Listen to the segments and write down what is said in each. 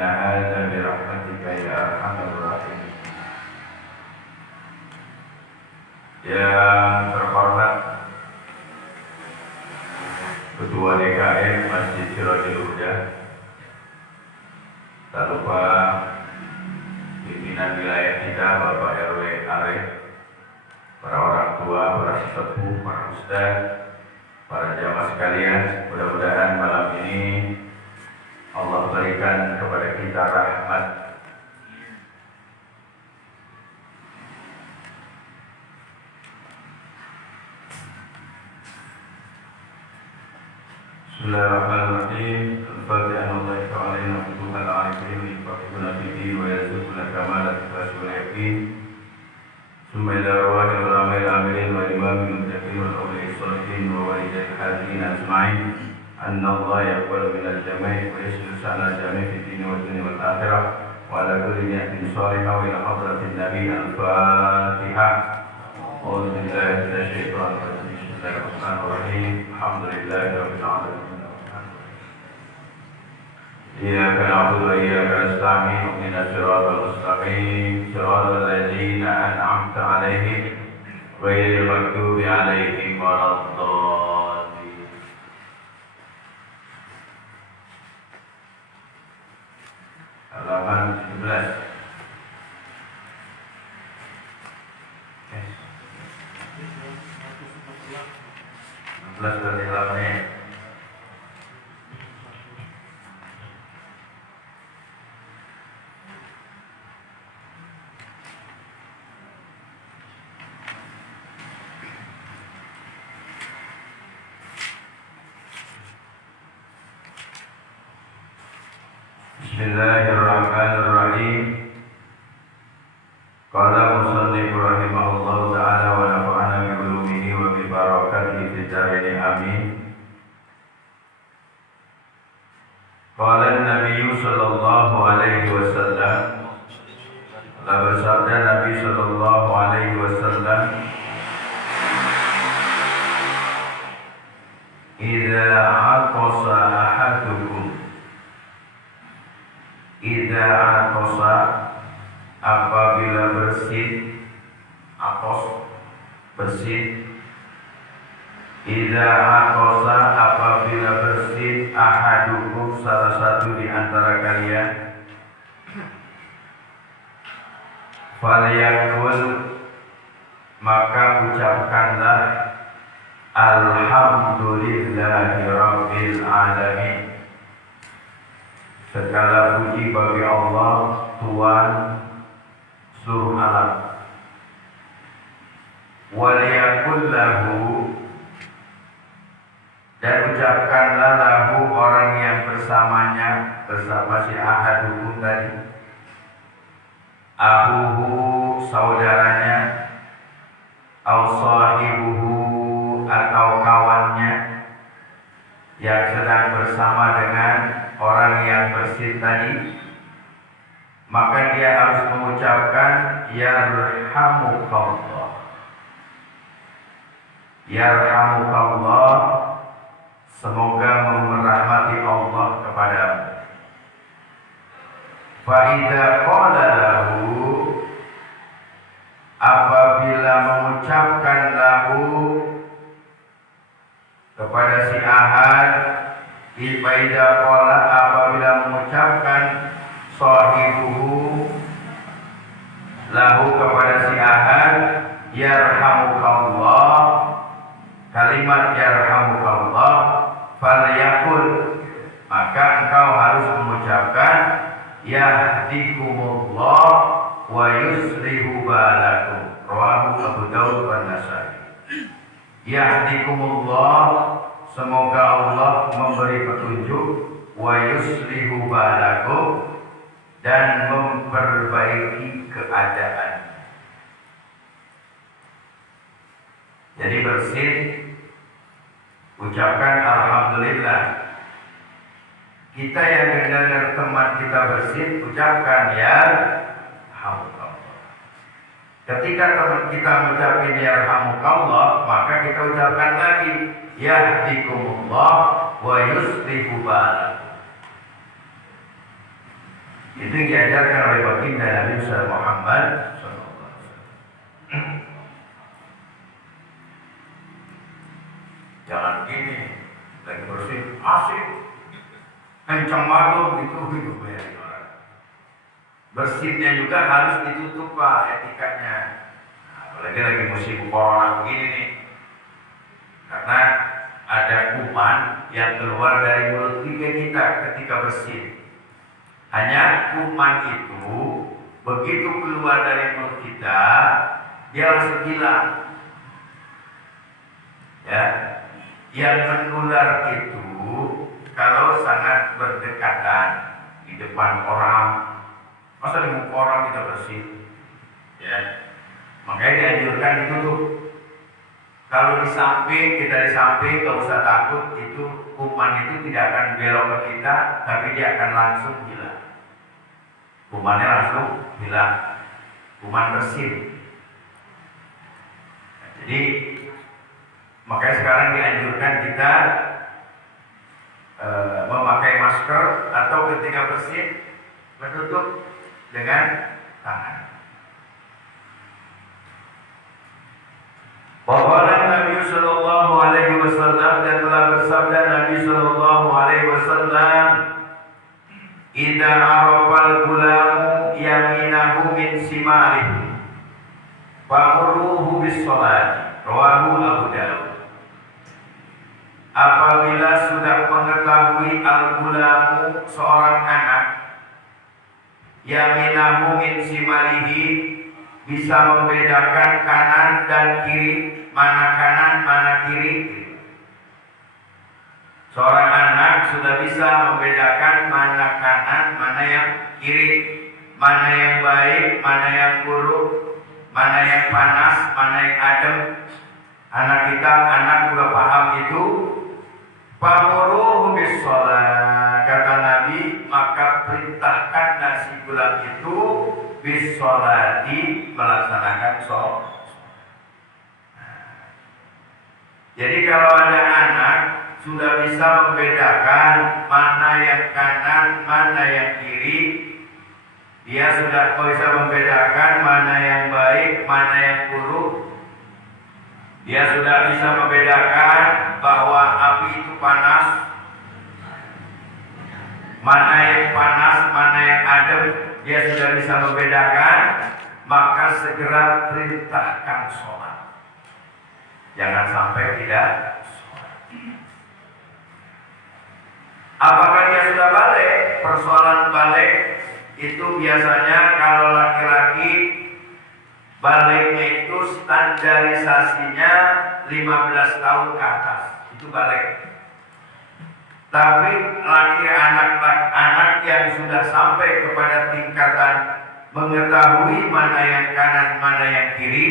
هذا برحمتك يا أرحم الراحمين. Yang terhormat Ketua DKM Masjid Sirajul Huda, tak lupa pimpinan wilayah kita Bapak RW Arif, para orang tua, para sesepuh, para ustaz, para jamaah sekalian, mudah-mudahan malam ini Allah berikan kepada kita rahmat. Bismillahirrahmanirrahim. Al-Fatihah. Allahu alaina futuhal arifin yufaqihuna fiddin wa yarzuquna kamalat ikhlas wal yaqin. Summa ila arwahil ulama'il amilin wal imamil muttaqin wal awliya'is shalihin wa walidayil hadirin ajma'in. Anna Allah yaqbalu minal jami' wa yaslu sa'al jami' fid din wad dunya wal akhirah wa ala kulli niyatin shalihah wa ila hadratin nabi. Al-Fatihah. A'udzu billahi minasy syaithanir rajim. Bismillahirrahmanirrahim. Alhamdulillahirabbil alamin. Iyyaka na'budu wa iyyaka nasta'in. Ihdinas siratal mustaqim. Siratal ladzina an'amta 'alaihim ghairil maghdubi 'alaihim waladdallin. Halaman 17. Berarti halamannya. Bismillahirrahmanirrahim. Qala musannif rahimahullahu ta'ala wa nafa'ana bi ulumihi wa bi barakatihi fid dharain amin. Qala an-nabiy sallallahu alaihi wasallam, bersabda Nabi sallallahu alaihi wasallam, idza aqasa ahadukum, idza aqasa, apabila bersin, aqas bersin, idza aqasa, apabila bersin, ahadukum, salah satu di antara kalian, falyakul, maka ucapkanlah alhamdulillahi rabbil alamin, segala puji bagi Allah Tuhan seluruh alam. Waliyakul lahu, dan ucapkanlah lahu orang yang bersamanya, bersama si ahadukum tadi, ahuhu, saudaranya, au sahibuhu, atau kawannya yang sedang bersama dengan orang yang bersin tadi, maka dia harus mengucapkan yarhamukallah, yarhamukallah, semoga merahmati Allah kepadamu. Fa idza qala lahu, apabila mengucapkan lahu kepada si ahad, fa idza qala, apabila mengucapkan sahibuhu lahu kepada si ahad, yarhamukallah, kalimat yarhamukallah, falyakul, maka engkau harus mengucapkan yahdikumullah wa yuslihu balakum, rawahu Abu Daud wa Nasa'i. Yahdikumullah, semoga Allah memberi petunjuk, wa yuslihu balakum, dan memperbaiki keadaan. Jadi bersin, ucapkan alhamdulillah. Kita yang dengar teman kita bersin, ucapkan ya alhamdulillah. Ketika teman kita mengucapkan yarhamukallah, maka kita ucapkan lagi yahdikumullah wa yuslihu balakum. Itu yang diajarkan oleh baginda Nabi Muhammad SAW. Jangan gini, lagi bersih, asik, kencang malu gitu hidup ya. Bersihnya juga harus ditutup Pak etikanya. Apalagi lagi musim corona begini nih, karena ada kuman yang keluar dari mulut kita ketika bersin. Hanya kuman itu begitu keluar dari mulut kita, dia langsung hilang. Ya, yang menular itu kalau sangat berdekatan di depan orang, masa di muka orang kita bersih, ya. Makanya dianjurkan ditutup. Kalau di samping, kita di samping, gak usah takut, itu kuman itu tidak akan belok ke kita, tapi dia akan langsung hilang. Kumannya langsung hilang, kuman bersih. Jadi makanya sekarang dianjurkan kita memakai masker atau ketika bersih menutup dengan tangan. Bahwa Nabi Sallallahu Alaihi Wasallam dan telah bersabda Nabi Sallallahu Alaihi Wasallam, "Idza arafal gulamu yaminahu min simalih, fa'muruhu bis salati." Rawahu Abu Dawud. Apabila sudah mengetahui al-gulamu seorang anak, yaminahu min simalihi, bisa membedakan kanan dan kiri, mana kanan, mana kiri. Seorang anak sudah bisa membedakan mana kanan, mana yang kiri, mana yang baik, mana yang buruk, mana yang panas, mana yang adem. Anak udah paham itu. Famuruhu bis shalah, kata Nabi, maka perintahkan nasi gulam itu bis sholati, melaksanakan sholat. Jadi kalau ada anak sudah bisa membedakan mana yang kanan, mana yang kiri, dia sudah bisa membedakan mana yang baik, mana yang buruk. Dia sudah bisa membedakan bahwa api itu panas, mana yang panas, mana yang adem. Dia sudah bisa membedakan, maka segera perintahkan sholat. Jangan sampai tidak sholat. Apakah dia sudah balik? Persoalan balik itu biasanya kalau laki-laki baliknya itu standarisasinya 15 tahun ke atas, itu balik. Tapi laki anak yang sudah sampai kepada tingkatan mengetahui mana yang kanan, mana yang kiri,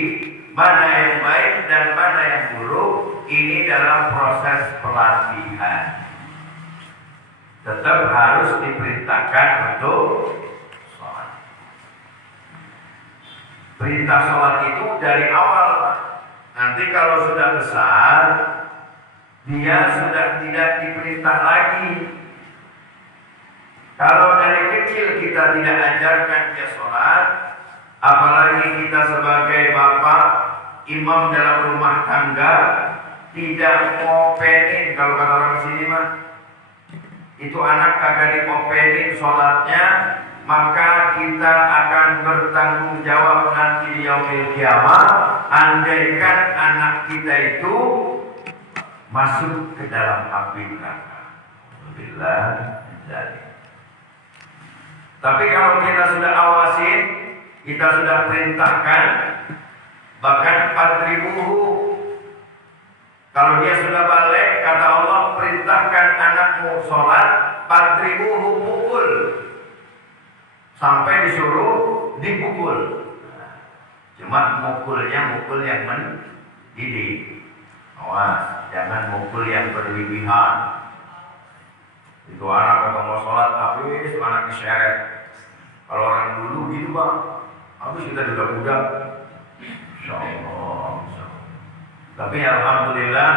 mana yang baik dan mana yang buruk, ini dalam proses pelatihan. Tetap harus diperintahkan untuk sholat. Perintah sholat itu dari awal. Nanti kalau sudah besar, dia sudah tidak diperintah lagi. Kalau dari kecil kita tidak ajarkan dia sholat, apalagi kita sebagai bapak, imam dalam rumah tangga, tidak ngopenin, kalau kata orang sini mah, itu anak kagak dikopenin sholatnya, maka kita akan bertanggung jawab nanti di yaumil kiamah. Andaikan anak kita itu masuk ke dalam api neraka. Alhamdulillah. Tapi kalau kita sudah awasin, kita sudah perintahkan, bahkan fadribuhu. Kalau dia sudah balik, kata Allah, perintahkan anakmu sholat, fadribuhu, pukul. Sampai disuruh dipukul. Cuma mukulnya mukul yang mendidik. Awas, jangan mukul yang berlebihan. Itu anak kalau mau sholat habis, anak diseret. Kalau orang dulu gitu bang, habis kita juga budak. Insya Allah. Tapi alhamdulillah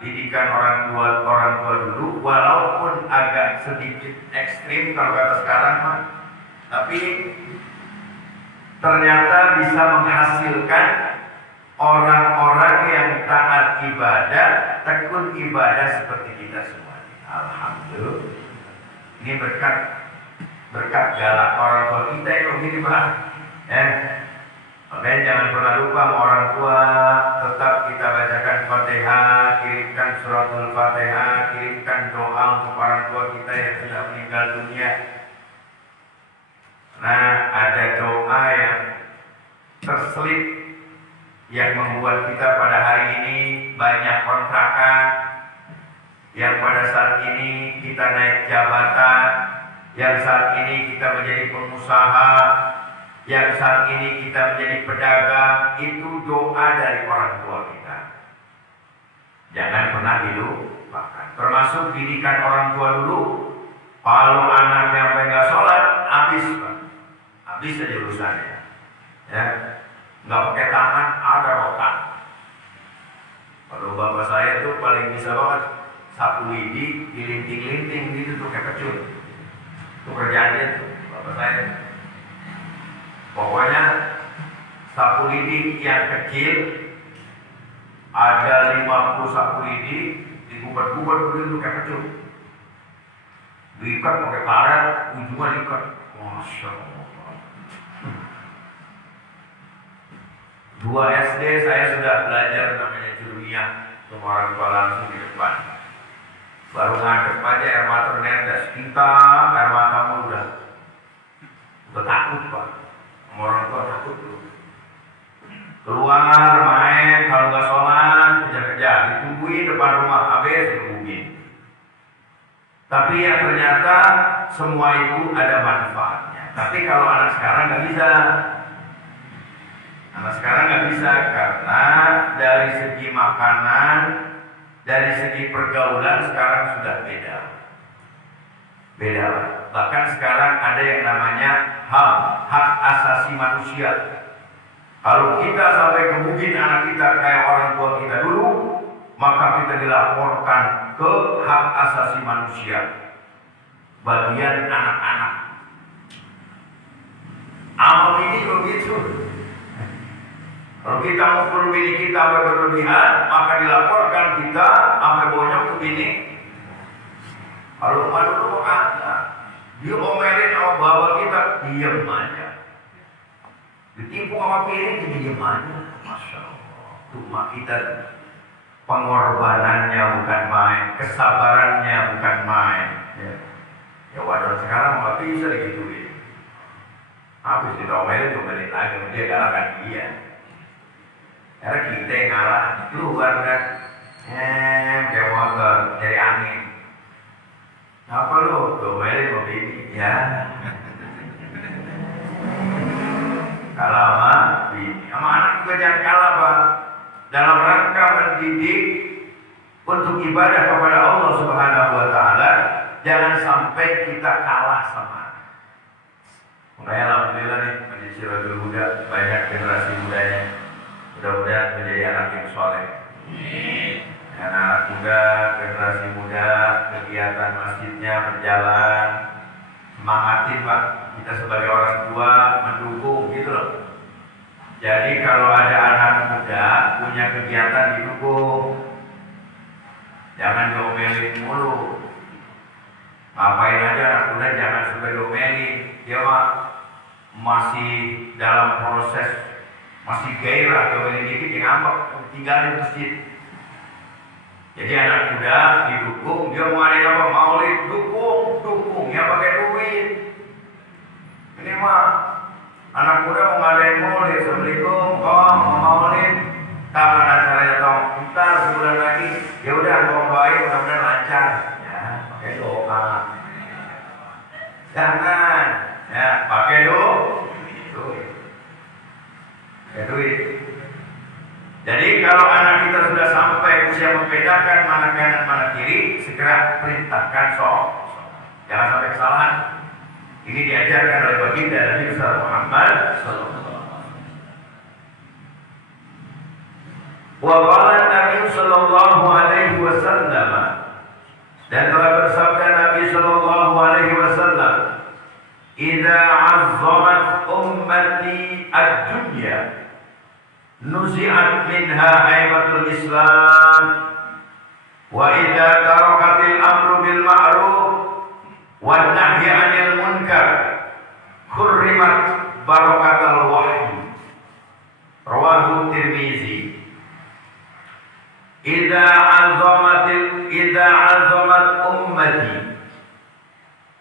didikan orang tua dulu, walaupun agak sedikit ekstrim kalau kata sekarang mah, tapi ternyata bisa menghasilkan orang-orang yang taat ibadah, tekun ibadah seperti kita semua. Alhamdulillah. Ini berkat galak orang tua kita yang begini Pak. Makanya jangan pernah lupa sama orang tua, tetap kita bacakan Fatihah, kirimkan suratul Fatihah, kirimkan doa untuk orang tua kita yang sudah meninggal dunia. Nah, ada doa yang terselip yang membuat kita pada hari ini banyak kontrakan, yang pada saat ini kita naik jabatan, yang saat ini kita menjadi pengusaha, yang saat ini kita menjadi pedagang. Itu doa dari orang tua kita. Jangan pernah dilupakan. Termasuk didikan orang tua dulu. Kalau anaknya sampai nggak sholat, habis Pak. Habis saja urusannya. Ya, nggak pakai tangan, ada rotan. Kalau bapak saya tuh paling bisa banget sapu lidi, dilinting-linting gitu tuh kayak kecut. Itu kerjaannya tuh bapak saya. Pokoknya sapu lidi yang kecil ada 50 sapu lidi, digubat-gubat begitu kayak kecut. Diikat pakai karet, ujungnya diikat. Masya Allah. 2 SD saya sudah belajar namanya jurumiyah, semua orang tua langsung di depan. Baru ngadep aja air mata netes, kita air matamu udah takut Pak. Orang tua takut tuh. Keluar main, kalau nggak sholat kejar-kejar, ditungguin depan rumah, habis ditungguin. Tapi ya ternyata semua itu ada manfaatnya. Tapi kalau anak sekarang nggak bisa. Anak sekarang nggak bisa karena dari segi makanan, dari segi pergaulan sekarang sudah beda. Beda. Bahkan sekarang ada yang namanya hak asasi manusia. Kalau kita sampai gebukin anak kita kayak orang tua kita dulu, maka kita dilaporkan ke hak asasi manusia bagian anak-anak. Amal ini begitu. Kalau kita mukul bini kita sampai berlebihan, maka dilaporkan kita sampai bonyok ke bini. Kalau malu dulu ada, diomelin sama bapak kita, diam aja. Ditipu sama piring, diam aja. Masya Allah. Cuma kita pengorbanannya bukan main, kesabarannya bukan main. Ya wadah sekarang nggak bisa digituin. Habis diomelin lagi, dia galakkan dia. Karena kita yang ngalah, keluar kan, kayak motor dari angin. Apa lu? Domelin mau bini, ya. Kalah sama bini, sama anak juga jangan kalah Pak. Dalam rangka mendidik untuk ibadah kepada Allah Subhanahu Wa Taala, jangan sampai kita kalah sama. Makanya alhamdulillah nih Majelis Siratul Huda banyak generasi mudanya. Mudah-mudahan menjadi anak yang soleh. Anak muda, generasi muda, kegiatan masjidnya berjalan, semangatin Pak. Kita sebagai orang tua mendukung gitu loh. Jadi kalau ada anak muda punya kegiatan didukung, jangan diomelin mulu. Ngapain aja anak muda jangan suka diomelin. Dia masih dalam proses, masih gairah, diomelin dikit dia ngambek, tinggalin masjid. Jadi anak muda didukung, dia mau ngadain apa? Maulid, dukung, ya pakai duit. Ini mah anak muda mau ngadain maulid, assalamualaikum, mau maulid, kapan acaranya tau? Ntar sebulan lagi, ya udah mau baik, mudah-mudahan lancar. Ya, pakai doa. Jangan, ya pakai duit. Jadi kalau anak kita sudah sampai usia membedakan mana kanan mana kiri, segera perintahkan sholat. Jangan sampai kesalahan. Ini diajarkan oleh baginda Nabi Muhammad sallallahu. Wa qala Nabi sallallahu alaihi wasallam, dan telah bersabda Nabi sallallahu alaihi wasallam, idza 'azzamat ummati ad-dunya nuzi'at minha haibatul Islam wa idza tarakatil amru bil ma'ruf wan nahyi 'anil munkar hurrimat barakatul wahyi. Rawahu Tirmizi. Idza 'azamat ummati,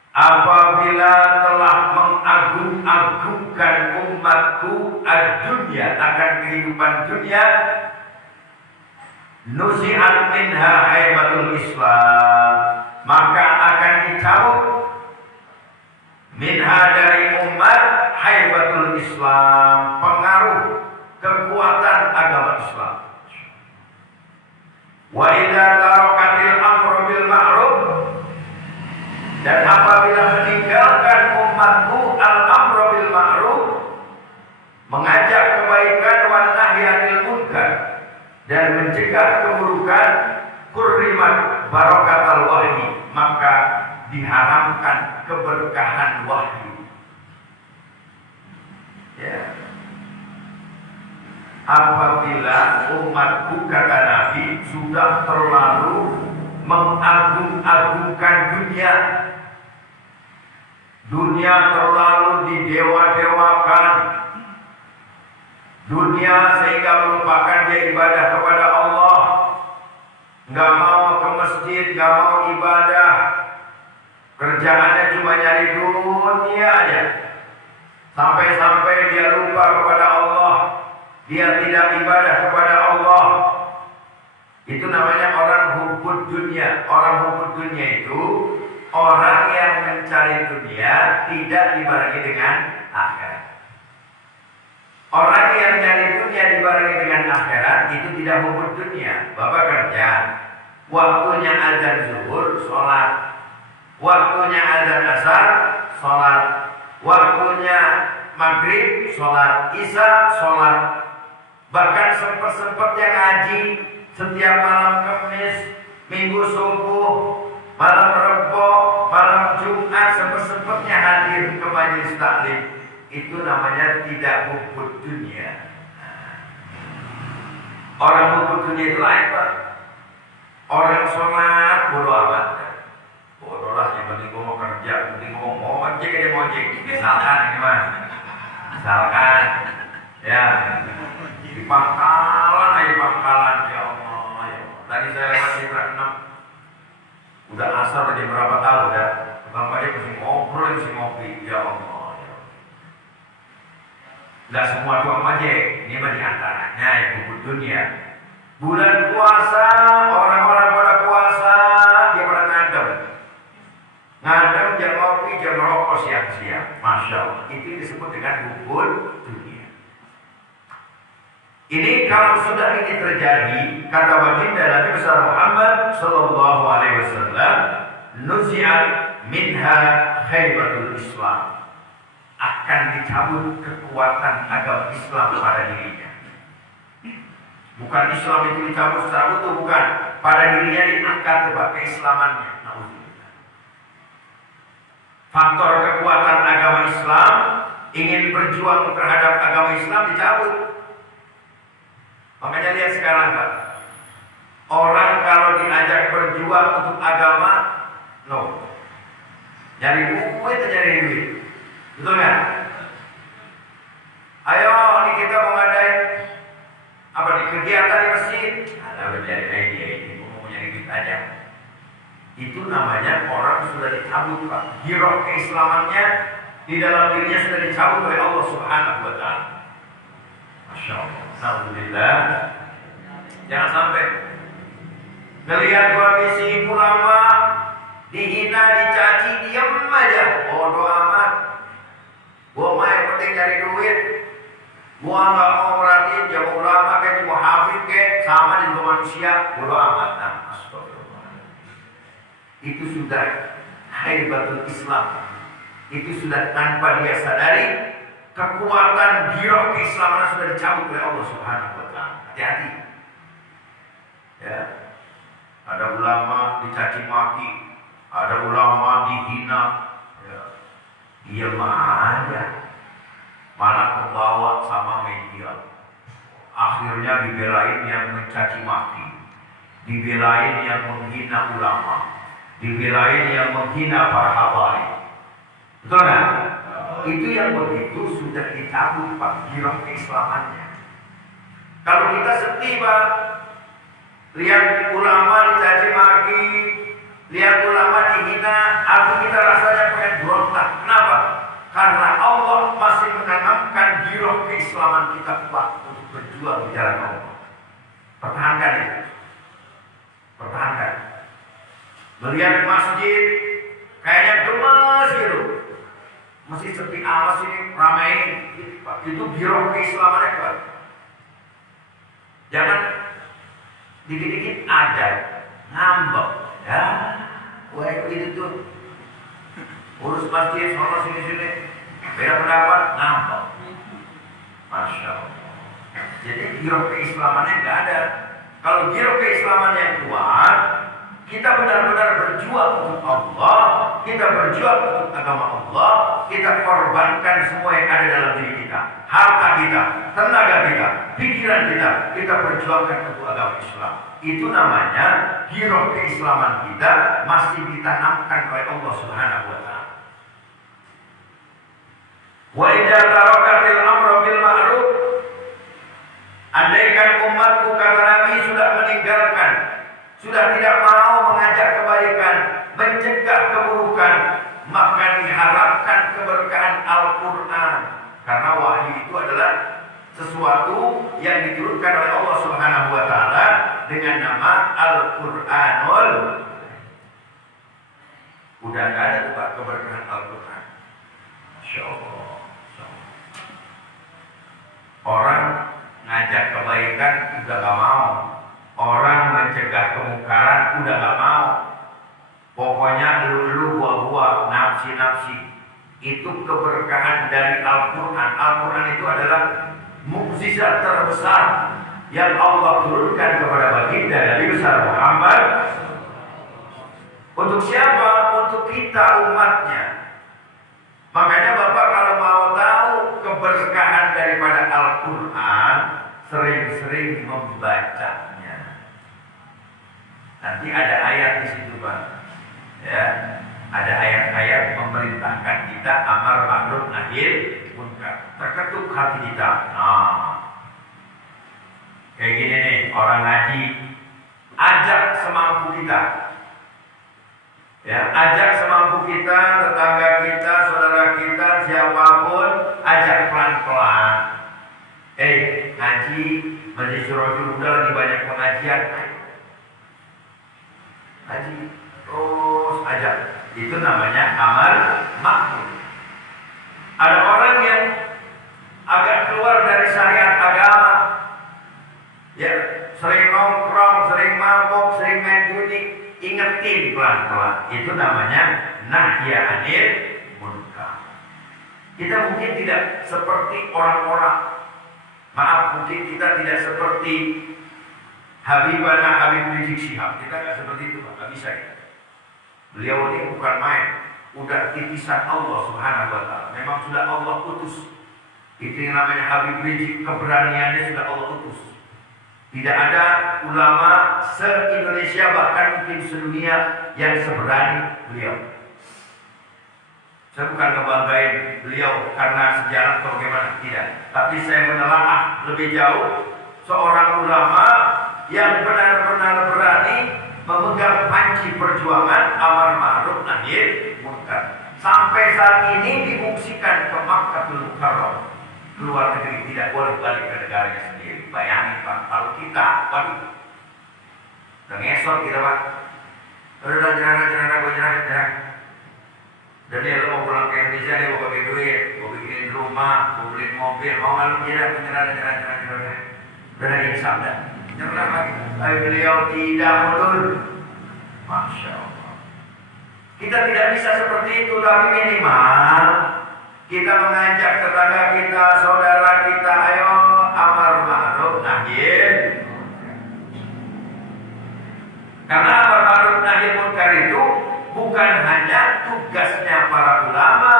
apabila telah mengagung-agungkan umatku ad-dunya, akan kehidupan dunia, nuzi'at minha haibatul Islam, maka akan dicabut minha dari umat haibatul Islam, pengaruh kekuatan agama Islam. Wa idza tarakatil amru bil ma'ruf, dan apabila meninggalkan umatku al-amru bil ma'ruf, mengajak kebaikan, wan nahyi 'anil munkar, dan mencegah keburukan, hurrimat barakatul wahyi, maka diharamkan keberkahan wahyu. Ya. Apabila umatku, kata Nabi, sudah terlalu mengagung-agungkan dunia, dunia terlalu didewa-dewakan, dunia sehingga melupakan dia ibadah kepada Allah, nggak mau ke masjid, nggak mau ibadah, kerjaannya cuma nyari dunia aja, sampai-sampai dia lupa kepada Allah, dia tidak ibadah kepada Allah. Itu namanya orang hubbud dunia. Orang hubbud dunia itu orang yang mencari dunia tidak dibarengi dengan akhirat. Orang yang mencari dunia dibarengi dengan akhirat itu tidak hubbud dunia. Bapak kerja, waktunya azan zuhur, sholat, waktunya azan asar, sholat, waktunya maghrib, sholat, isya, sholat. Bahkan sempat-sempatnya ngaji setiap malam Kamis, Minggu subuh, malam Rebo, malam Jumat, sempat-sempatnya hadir ke majelis taklim. Itu namanya tidak hubbud dunia. Orang hubbud dunia itu lain, Pak. Orang sholat bodo amat, bodoh lah, yang penting gua mau kerja, yang penting gua mau ojek aja, mau ojek. Misalkan ini mah, misalkan ya di pangkalan aja, pangkalan, ya Allah, ya Allah. Tadi saya lewat di truk 6, udah asar aja berapa tahun udah, Bang Pak masih ngobrol, masih ngopi, ya Allah, ya Allah. Nggak semua doang ojek, ini mah diantaranya yang hubbud dunia. Bulan puasa, orang-orang pada puasa, dia pada ngadem jam ngopi, jam rokok siang-siang. Masya Allah, itu disebut dengan hubbud dunia. Ini kalau sudah ini terjadi, kata baginda Nabi besar Muhammad Sallallahu Alaihi Wasallam, nuzi'at minha haibatul Islam, akan dicabut kekuatan agama Islam pada dirinya. Bukan Islam itu dicabut secara utuh, bukan. Pada dirinya diangkat keislamannya. Faktor kekuatan agama Islam, ingin berjuang terhadap agama Islam dicabut. Makanya lihat sekarang, Pak. Orang kalau diajak berjuang untuk agama, no. Nyari duit aja, nyari duit. Betul nggak? Ayo, ini kita mau ngadain apa nih, kegiatan di masjid. Ada berjari dia ini, mau nyari duit aja. Itu namanya orang sudah dicabut, Pak. Giroh keislamannya di dalam dirinya sudah dicabut oleh Allah Subhanahu wa Ta'ala. Masya Allah. Alhamdulillah. Jangan sampai ngelihat kondisi ulama dihina, dicaci, diam aja, bodoh amat. Gua mah yang penting cari duit. Gua nggak mau merhatiin jago ulama kayak jago hafid kayak sama di manusia, bodoh amat. Nah, astagfirullah. Itu sudah haibatul Islam. Itu sudah tanpa dia sadari, kekuatan giroh keislaman sudah dicabut oleh Allah Subhanahu wa Ta'ala. Hati-hati. Ya. Ada ulama dicaci maki, ada ulama dihina, ya. Diam aja, malah kebawa sama media. Akhirnya dibelain yang mencaci maki, dibelain yang menghina ulama, dibelain yang menghina para habaib. Betul nggak? Itu yang begitu sudah dicabut Pak, giroh keislamannya. Kalau kita sedih Pak, lihat ulama dicaci maki, lihat ulama dihina, aku kita rasanya pengen berontak. Kenapa? Karena Allah masih menanamkan giroh keislaman kita kuat untuk berjuang di jalan Allah. Pertahankan itu. Pertahankan. Melihat masjid kayaknya gemes gitu, masih sepi amat sini, ramein. Itu giroh keislamannya kuat. Jangan dikit-dikit ada ngambek ya, wah itu tuh urus masjid, soal sini-sini beda pendapat, ngambek. Masya Allah. Jadi giroh keislamannya nggak ada. Kalau giroh keislamannya yang kuat, kita benar-benar berjuang untuk Allah, kita berjuang untuk agama Allah, kita korbankan semua yang ada dalam diri kita, harta kita, tenaga kita, pikiran kita perjuangkan untuk agama Islam. Itu namanya giroh keislaman kita masih ditanamkan oleh Allah Subhanahu wa Ta'ala. Wa idza tarakatil amru bil ma'ruf, andaikan umatku kata Nabi sudah meninggalkan, sudah tidak mau mengajak kebaikan, mencegah keburukan, maka diharapkan keberkahan Al-Quran. Karena wahyu itu adalah sesuatu yang diturunkan oleh Allah Subhanahu wa Ta'ala dengan nama Al-Quranul. Udah gak ada tuh Pak keberkahan Al-Quran. Masya Allah. Orang ngajak kebaikan udah gak mau, orang mencegah kemungkaran udah gak mau. Pokoknya lu buah-buah, nafsi-nafsi. Itu keberkahan dari Al-Quran. Al-Quran itu adalah mukjizat terbesar yang Allah turunkan kepada baginda Nabi besar Muhammad. Untuk siapa? Untuk kita umatnya. Makanya Bapak kalau mau tahu keberkahan daripada Al-Quran, sering-sering membacanya. Nanti ada ayat di situ Pak. Ya, ada ayat-ayat memerintahkan kita amar ma'ruf nahi munkar. Terketuk hati kita. Kayak gini nih, orang ngaji, ajak semampu kita. Ya, ajak semampu kita, tetangga kita, saudara kita, siapapun, ajak pelan-pelan. Ngaji, Majelis Syurajul Huda lagi banyak pengajian. Ngaji, terus ajak. Itu namanya amar ma'ruf. Ada orang yang agak keluar dari syariat agama, ya sering nongkrong, sering mabok, sering main judi, ingetin pelan-pelan. Itu namanya nahya anil munkar. Kita mungkin tidak seperti orang-orang, maaf, mungkin kita tidak seperti Habib Rizik Syihab. Kita nggak seperti itu, nggak bisa kita. Beliau ini bukan main, udah titisan Allah Subhanahu wa Ta'ala. Memang sudah Allah utus. Itu yang namanya Habib Rizik, keberaniannya sudah Allah utus. Tidak ada ulama se-Indonesia bahkan mungkin sedunia yang seberani beliau. Saya bukan ngebanggain beliau karena sejarah atau bagaimana, tidak. Tapi saya menelaah lebih jauh seorang ulama yang benar-benar berani memegang panci perjuangan amar ma'ruf nahi munkar. Sampai saat ini difungsikan ke Makkahul Mukarramah, keluar negeri, tidak boleh balik ke negaranya sendiri. Bayangin Pak, kalau kita, waduh, udah ngesot kita Pak. Udah nyerah, gue nyerah. Dan dia lo mau pulang ke Indonesia, dia mau pakai duit, mau bikin rumah, mau beli mobil, mau ngalung nyerah. Udah ada insaf dah. Nyerah lagi. Tapi beliau tidak mundur. Masya Allah. Kita tidak bisa seperti itu, tapi minimal kita mengajak tetangga kita, saudara kita, ayo amar ma'ruf nahi. Karena amar ma'ruf nahi munkar itu bukan hanya tugasnya para ulama,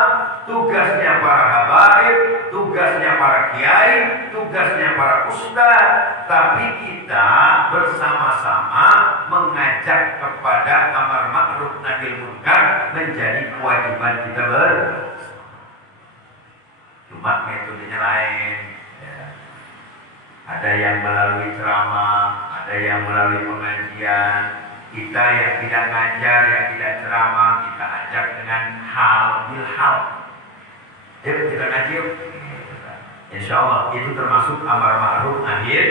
tugasnya para habaib, tugasnya para kiai, tugasnya para ustaz. Tapi kita bersama-sama mengajak kepada amar ma'ruf nahi munkar menjadi kewajiban kita cuma metodenya lain. Ada yang melalui ceramah, ada yang melalui pengajian. Kita yang tidak ngajar, yang tidak ceramah, kita ajak dengan hal bilhal. Yuk kita ngaji yuk. Insya Allah itu termasuk amar ma'ruf nahi.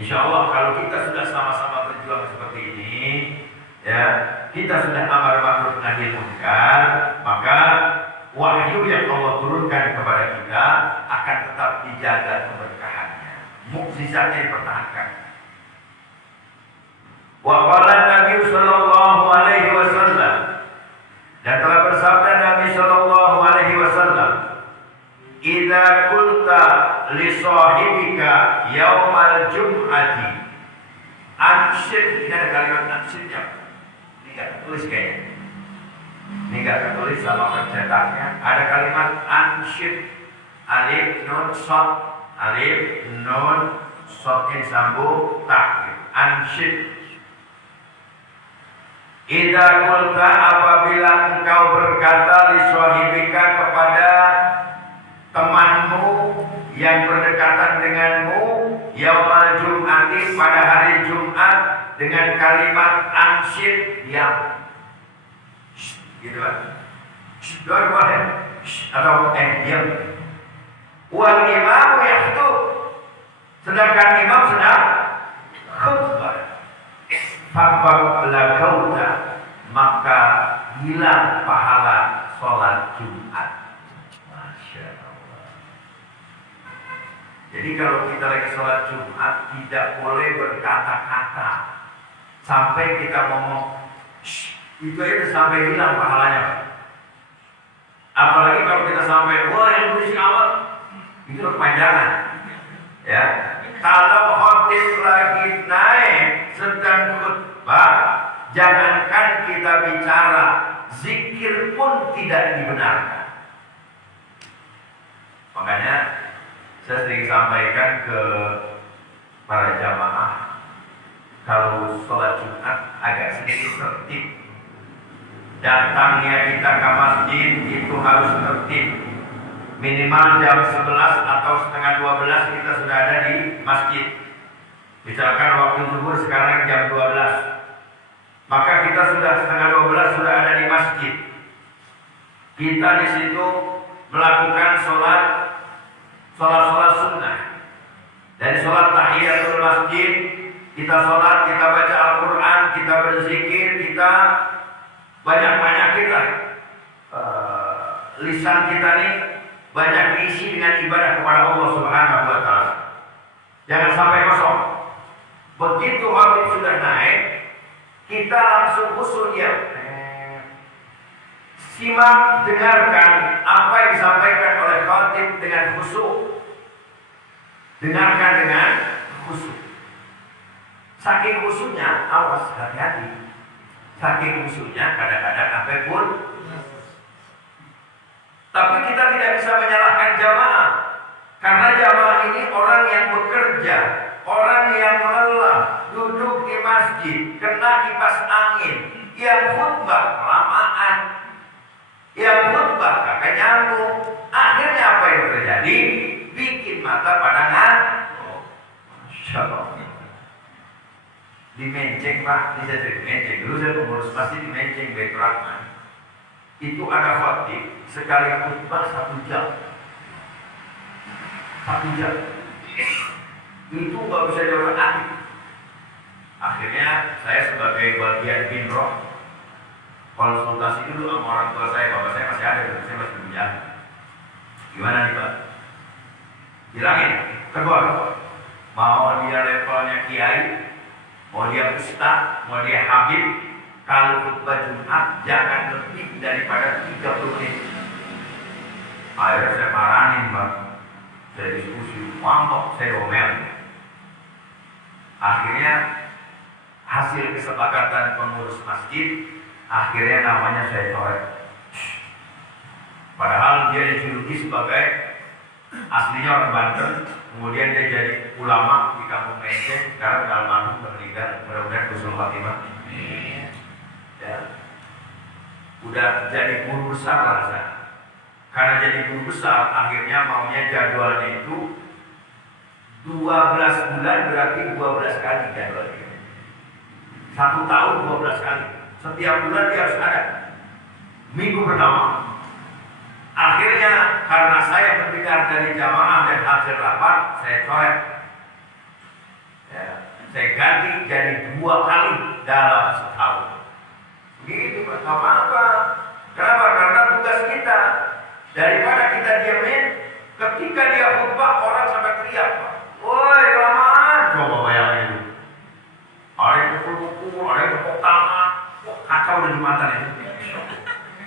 Insya Allah kalau kita sudah sama-sama berjuang seperti ini, ya kita sudah amar ma'ruf nahi munkar, maka wahyu yang Allah turunkan kepada kita akan tetap dijaga keberkahannya, mukjizatnya dipertahankan. Wa qala Nabi sallallahu alaihi wasallam, dan telah bersabda Nabi sallallahu alaihi wasallam, "Idza qulta li sahibika yaumal jum'ati ansyid." Ini ada kalimat ansyidnya. Ini enggak tulis kayaknya. Ini enggak tertulis sama pencetaknya. Ada kalimat ansyid, alif nun shad, alif nun shadin sambung ta. Ansyid. Idza qulta, apabila engkau berkata li sahibika, kepada temanmu yang berdekatan denganmu, yaumal jum'ati, pada hari Jumat, dengan kalimat ansyid, ya gitu kan, doa boleh atau diam. Wal imam yahtub, sedangkan imam sedang khutbah. Faqad lagauta, maka hilang pahala sholat Jumat. Masya Allah. Jadi kalau kita lagi sholat Jumat tidak boleh berkata-kata sampai kita ngomong itu aja sampai hilang pahalanya. Apalagi kalau kita sampai wah yang berisik amat, itu kepanjangan. Ya, kalau khotib lagi naik sedang khutbah, jangankan kita bicara, zikir pun tidak dibenarkan. Makanya saya sering sampaikan ke para jamaah, kalau sholat Jumat agak sedikit tertib. Datangnya kita ke masjid itu harus tertib. Minimal jam 11 atau setengah 12 kita sudah ada di masjid. Misalkan waktu zuhur sekarang jam 12, maka kita sudah setengah 12 sudah ada di masjid. Kita di situ melakukan sholat sunnah. Dari sholat tahiyatul masjid, kita sholat, kita baca Al-Quran, kita berzikir, kita banyak-banyakin lah lisan kita nih banyak diisi dengan ibadah kepada Allah Subhanahu wa Ta'ala. Jangan sampai kosong. Begitu waktu sudah naik, kita langsung khusyuk ya. Simak, dengarkan apa yang disampaikan oleh khatib dengan khusyuk. Dengarkan dengan khusyuk. Saking khusyuknya, awas, hati-hati. Saking khusyuknya kadang-kadang sampai pun. Tapi kita tidak bisa menyalahkan jamaah, karena jamaah ini orang yang bekerja, orang yang lelah, duduk di masjid, kena kipas angin, yang khutbah kelamaan, yang khutbah kakak nyambung. Akhirnya apa yang terjadi? Bikin mata pada ngantuk. Masya Allah. Di Menceng Pak, di Menceng dulu saya pengurus masjid di Menceng Baitur Rahman. Itu ada khatib sekali khutbah 1 jam. 1 jam. Itu nggak bisa diorang. Akhirnya saya sebagai bagian binroh konsultasi dulu sama orang tua saya. Bapak saya masih ada, saya masih berjalan. Gimana nih Pak? Bilangin, tegur. Mau dia levelnya kiai, mau dia ustaz, mau dia habib, kalau khutbah Jumat jangan lebih daripada 30 menit. Akhirnya saya marahin Pak. Saya diskusi, mantap, saya omel. Akhirnya hasil kesepakatan pengurus masjid, akhirnya namanya saya coret. dia dijuluki sebagai aslinya orang Banten, kemudian dia jadi ulama di kampung Menceng, sekarang almarhum meninggal, mudah-mudahan Husnul Khotimah. Ya. Udah jadi guru besar lah saya. Karena jadi guru besar, akhirnya maunya jadwalnya itu 12 bulan berarti 12 kali jadwalnya. 1 tahun 12 kali. Setiap bulan dia harus ada. Minggu pertama. Akhirnya karena saya mendengar dari jamaah dan hasil rapat, saya coret. Ya, saya ganti jadi 2 kali dalam setahun. Begitu, nggak apa-apa. Kenapa? Karena tugas kita. Daripada kita diamin, ketika dia khutbah orang sampai teriak, "Woi, kelamaan!" Coba bayangin itu. Ada yang pukul-pukul, ada yang tepuk tangan. Kacau di Jumatan itu.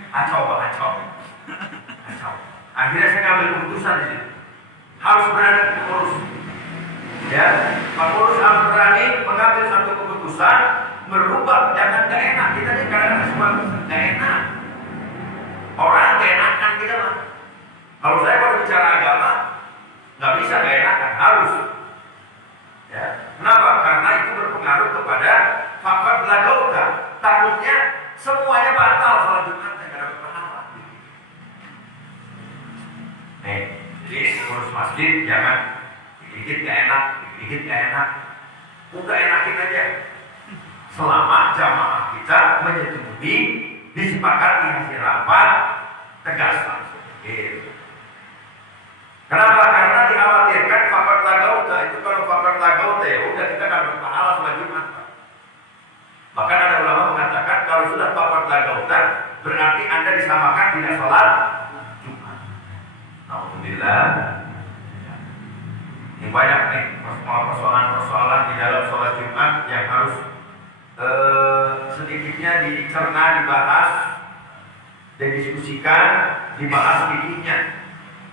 Kacau, Pak, kacau. Akhirnya saya ngambil keputusan di sini. Harus berani mengurus. Ya, pengurus harus berani mengambil satu keputusan, merubah, jangan gak enak. Kita ini kadang-kadang semua gak enak. Orang gak enakan kita mah. Kalau saya kalau bicara agama, nggak bisa gak enakan, harus. Ya, kenapa? Karena itu berpengaruh kepada faktor lagauta. Takutnya semuanya batal sholat Jumat yang gak dapat pahala. Jadi urus masjid jangan dikit gak enak, dikit gak enak. Udah enakin aja. Selama jamaah kita menyetujui, disepakati hasil rapat, tegas langsung. Gitu. Kenapa? Karena dikhawatirkan faktor lagauta. Itu kalau faktor lagauta ya udah kita gak dapat pahala sholat Jumat. Bahkan ada ulama mengatakan kalau sudah faktor lagauta berarti Anda disamakan tidak sholat Jumat. Alhamdulillah. Ini banyak nih persoalan-persoalan di dalam sholat Jumat yang harus sedikitnya dicerna, dibahas, dan diskusikan, dibahas sedikitnya.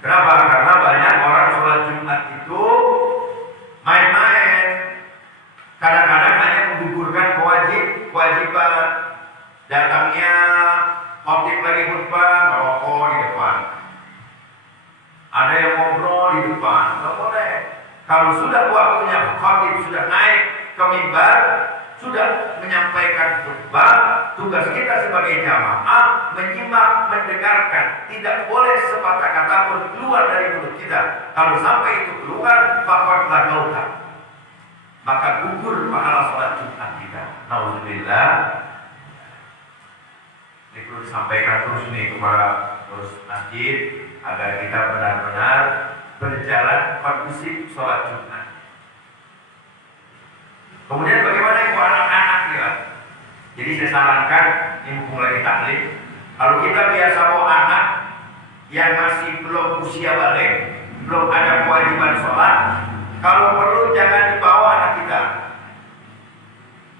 Kenapa? Karena banyak orang sholat Jumat itu main-main. Kadang-kadang hanya menggugurkan kewajiban. Datangnya khotib lagi khutbah, merokok di depan. Ada yang ngobrol di depan, nggak boleh. Kalau sudah waktunya khotib sudah naik ke mimbar, sudah menyampaikan khutbah, tugas kita sebagai jamaah menyimak, mendengarkan. Tidak boleh sepatah kata pun keluar dari mulut kita. Kalau sampai itu keluar, faqad lagauta, maka gugur pahala sholat Jumat kita. Nauzubillah. Ini perlu disampaikan terus nih kepada terus masjid agar kita benar-benar berjalan kondusif sholat Jumat. Kemudian bagaimana ibu anak-anak ya? Jadi saya sarankan, ini mumpung lagi taklim, kalau kita biasa bawa anak yang masih belum usia balik, belum ada kewajiban sholat, kalau perlu jangan dibawa anak kita.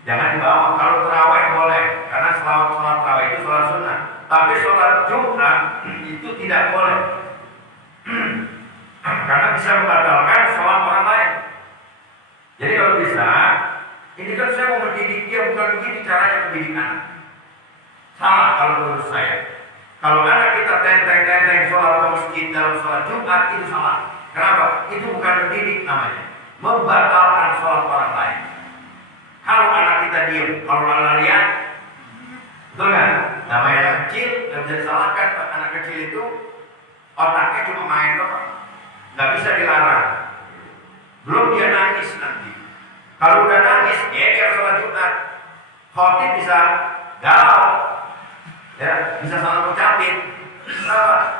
Jangan dibawa. Kalau terawih boleh, karena sholat terawih itu sholat sunnah. Tapi sholat Jumat itu tidak boleh, karena bisa membatalkan sholat orang lain. Jadi kalau bisa, ini kan saya mau mendidik dia, bukan begitu caranya mendidik anak. Salah kalau menurut saya. Kalau anak kita tenteng-tenteng sholat ke masjid dalam sholat Jumat, itu salah. Kenapa? Itu bukan mendidik namanya, membatalkan sholat orang lain. Kalau anak kita diam, kalau anak lihat, betul kan? Namanya anak kecil, nggak bisa disalahkan. Anak kecil itu otaknya cuma main doang, nggak bisa dilarang. Belum dia nangis nanti. Kalau udah nangis, ya dia harus sholat Jumat. Khotib bisa galau, ya, bisa salah ucapin.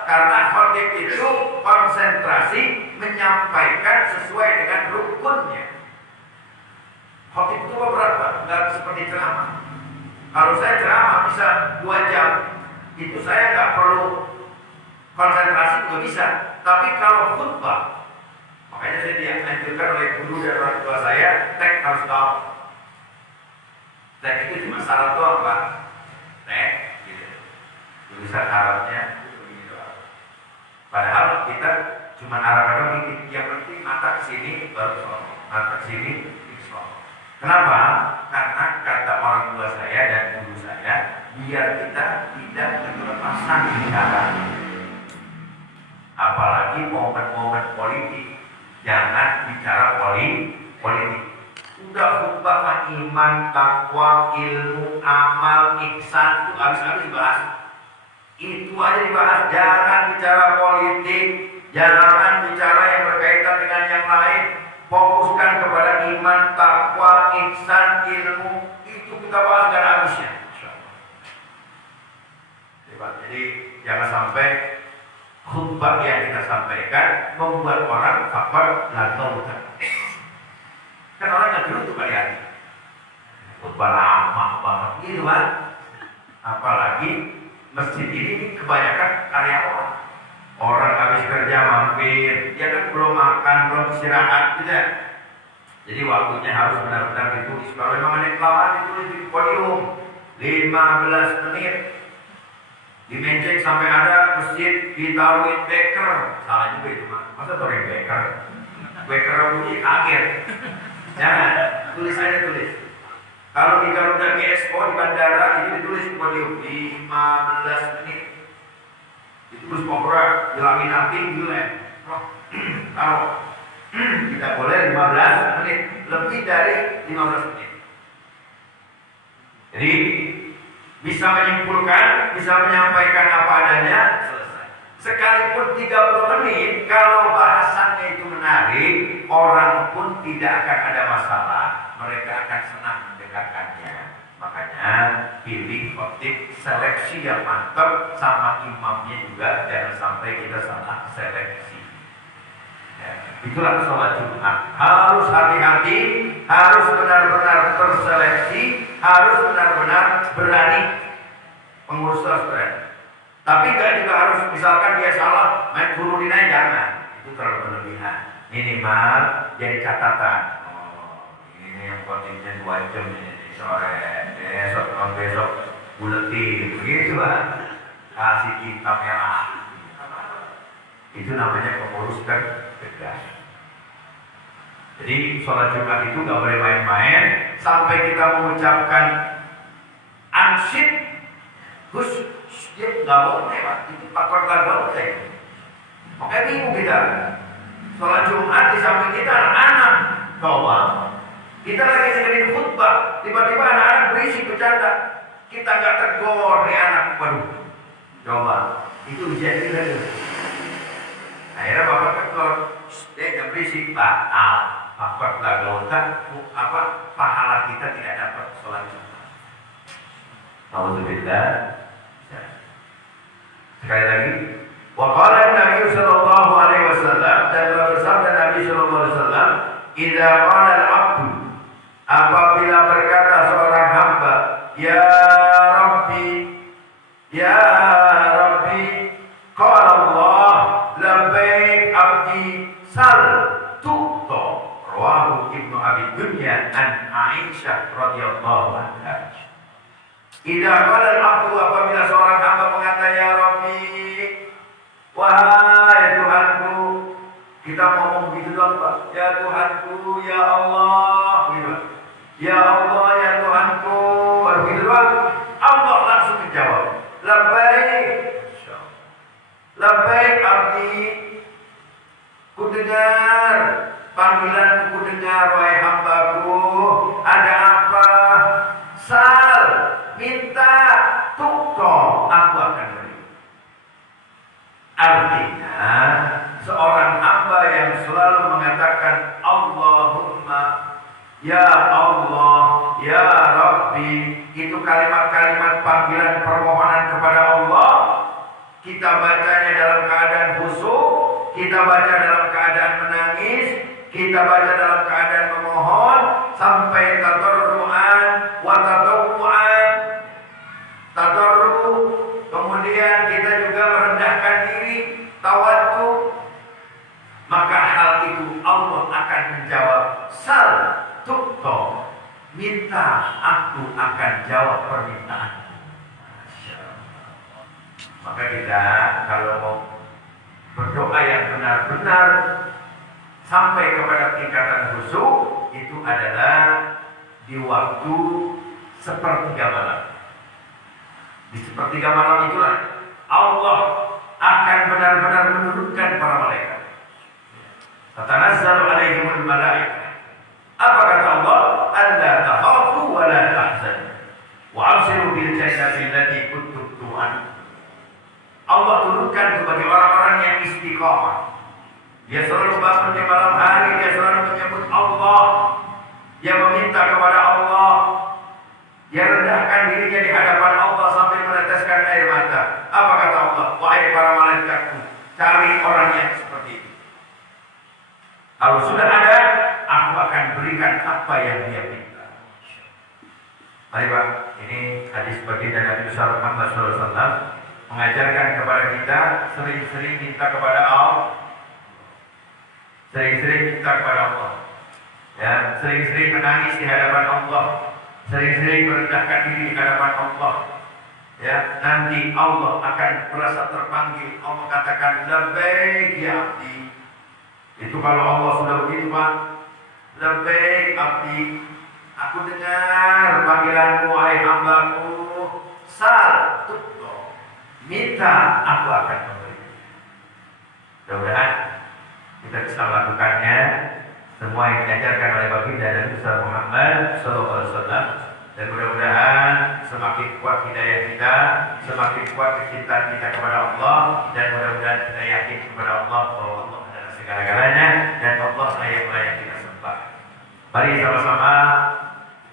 Karena khotib itu konsentrasi menyampaikan sesuai dengan rukunnya. Khotib itu beberapa, nggak seperti ceramah. Kalau saya ceramah bisa 2 jam, itu saya nggak perlu konsentrasi juga bisa. Tapi kalau khutbah, makanya saya dianjurkan oleh guru dan orang tua saya, teks harus tahu. Teks itu cuma syarat doang, Pak. Teks, gitu. Tulisan Arabnya itu begini doang. Padahal kita cuma Arab doang dikit. Yang penting mata ke sini baru sholat, mata ke sini sholat. Kenapa? Karena kata orang tua saya dan guru saya, biar kita tidak berlepasan bicara. apalagi momen-momen politik. Jangan bicara politik. Udah khutbah mah iman, takwa, ilmu, amal, ihsan itu habis-habis dibahas. Itu aja dibahas. Jangan bicara politik, jangan bicara yang berkaitan dengan yang lain. Fokuskan kepada iman, takwa, ihsan, ilmu. Itu kita bahas gak ada habisnya. Jadi jangan sampai khutbah yang kita sampaikan membuat orang fakir lantar. Kan orang nggak dulu tuh kalian khutbah lama banget gitu kan. Apalagi masjid ini kebanyakan karyawan. Orang habis kerja mampir, dia kan belum makan, belum istirahat gitu ya. Jadi waktunya harus benar-benar ditulis. Kalau memang ada kelamaan ditulis di podium 15 menit. Dimenceng sampai ada masjid ditaruhin beker. Salah juga itu mah. Masa taruhin beker? Beker bunyi kaget. Jangan, tulis aja tulis. Kalau di Garuda GSO di bandara itu ditulis di podium 15 menit. Ditulis pokoknya dilaminating gitu ya. Taruh. Tidak boleh 15 menit, lebih dari 15 menit. Jadi bisa menyimpulkan, bisa menyampaikan apa adanya, selesai. Sekalipun 30 menit, kalau bahasannya itu menarik, orang pun tidak akan ada masalah. Mereka akan senang mendengarkannya. Makanya pilih khotib, seleksi yang mantap, sama imamnya juga, jangan sampai kita salah seleksi. Ya, itulah sholat Jumat. Harus hati-hati, harus benar-benar terseleksi, harus benar-benar berani. Pengurus harus berani. Tapi enggak juga harus, misalkan dia salah, main turunin aja, jangan. Itu terlalu berlebihan. Minimal jadi catatan. Oh, ini yang khotibnya 2 jam ini sore, besok buletin, begitu kan? Kasih kitab merah. Itu namanya pengurus kan tegas. Jadi sholat Jumat itu nggak boleh main-main sampai kita mengucapkan ansyid, Gus, dia nggak boleh Pak, itu pakor nggak boleh. Makanya bingung kita. Sholat Jumat di samping kita anak-anak, coba. Kita lagi dengerin khutbah, tiba-tiba anak-anak berisik bercanda, kita nggak tegur nih anak, waduh. Coba, itu jadi lagi. Akhirnya bapak tegur, dia jangan berisik, batal. Bapak lagotan, apa pahala kita tidak dapat sholat Jumat. Alhamdulillah. Sekali lagi, waqala Nabi sallallahu alaihi wasallam, dan telah bersabda Nabi sallallahu alaihi wasallam, idza qala al-'abdu, apabila berkata seorang hamba, ya Rabbi, ya Rabbi, qala Allah, labbaik abdi sal tu'ta. Rawahu Ibnu Abi Dunya an Aisyah radhiyallahu anha. Idza qala al-'abdu, apabila seorang hamba mengatakan ya Rabbi, wahai Tuhanku, kita ngomong begitu doang Pak. Ya Tuhanku, ya Allah, gitu. Ya Allah, ya Tuhanku, baru begitu doang. Allah langsung menjawab, labbaik, labbaik abdi, ku dengar panggilan, ku dengar wahai hambaku. Ada apa? Sal, minta, tukto, aku akan beri. Artinya seorang hamba yang selalu mengatakan Allahumma, ya Allah, ya Rabbi, itu kalimat-kalimat panggilan permohonan kepada Allah. Kita bacanya dalam keadaan khusyuk, kita baca dalam keadaan menangis, kita baca dalam keadaan memohon, sampai tadarruan wa tadawuan. Tadarru, kemudian kita juga merendahkan diri, tawaddu. Maka hal itu Allah akan menjawab, sal tukto, minta, aku akan jawab permintaan. Maka kita kalau mau berdoa yang benar-benar sampai kepada tingkatan khusyuk, itu adalah di waktu sepertiga malam. Di sepertiga malam itulah Allah akan benar-benar menurunkan para malaikat. Tatanazzalu alaihimul malaikah. Apa kata Allah? Alla takhafu wa la tahzanu wa abshiru bil jannati allati kuntum tu'adun. Allah turunkan kepada orang-orang yang istiqamah. Dia selalu bangun di malam hari, dia selalu menyebut Allah, dia meminta kepada Allah, dia rendahkan dirinya di hadapan Allah sambil meneteskan air mata. Apa kata Allah? Wahai para malaikatku, cari orang yang seperti itu. Kalau sudah ada, aku akan berikan apa yang dia minta. Mari Pak, ini hadis baginda Nabi Muhammad SAW mengajarkan kepada kita sering-sering minta kepada Allah, sering-sering minta kepada Allah, ya, sering-sering menangis di hadapan Allah, sering-sering merendahkan diri di hadapan Allah, ya. Nanti Allah akan merasa terpanggil. Allah katakan labbaik ya abdi. Itu kalau Allah sudah begitu Pak, labbaik abdi, aku dengar panggilanmu wahai hambaku, sal tutto, minta aku akan memberi. Mudah-mudahan kita bisa melakukannya semua yang diajarkan oleh baginda Nabi Muhammad SAW, dan mudah-mudahan semakin kuat hidayah kita, semakin kuat kecintaan kita kepada Allah, dan mudah-mudahan kita yakin kepada Allah bahwa Allah adalah segala-galanya dan Allah yang layak kita sembah. Mari sama-sama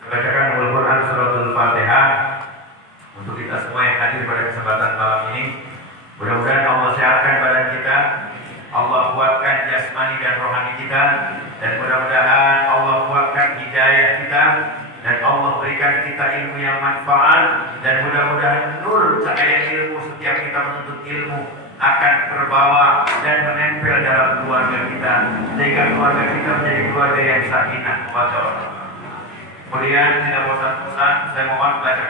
kita bacakan Al-Quran Suratul Fatihah untuk kita semua yang hadir pada kesempatan malam ini. Mudah-mudahan Allah sehatkan badan kita, Allah kuatkan jasmani dan rohani kita, dan mudah-mudahan Allah kuatkan hidayah kita, dan Allah berikan kita ilmu yang manfaat, dan mudah-mudahan nur cahaya ilmu setiap kita menuntut ilmu akan terbawa dan menempel dalam keluarga kita, sehingga keluarga kita menjadi keluarga yang sakinah. Kemudian tidak bosan-bosan saya mohon baca